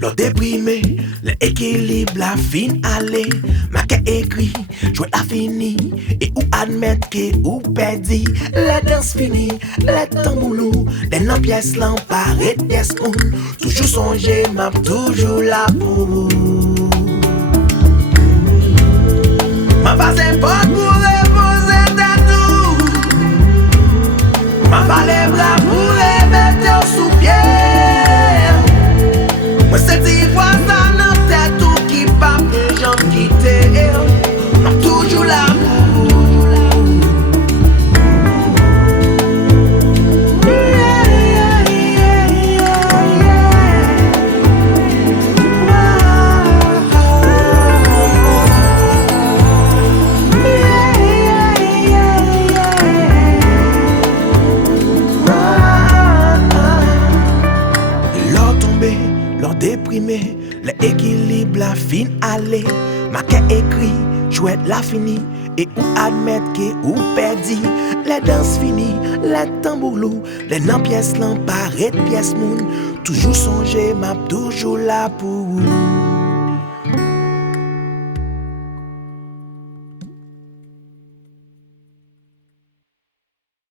l'on déprimé, l'équilibre la fin aller. Ma qu'à écrit, jouer la fini. Et ou admettre que ou perdu. La danse fini, les tamboulou. Les non pièces l'emparé de pièces moun. Toujours songer, m'a toujours là pour vous. Ma face porte pour reposer tatou. Ma pas les bras pour remettre sous pied. Moi c'est dit fois ça dans tête tout qui pas plus j'en quitter. M'a toujours là pour vous. L'on déprimé, l'équilibre la fin aller. Ma qu'à écrit, chouette la fini. Et ou admettre que ou perdu. Les danses fini, les tambourlou. Les non pièces l'emparé de pièces moun. Toujours songer, m'a toujours là pour vous.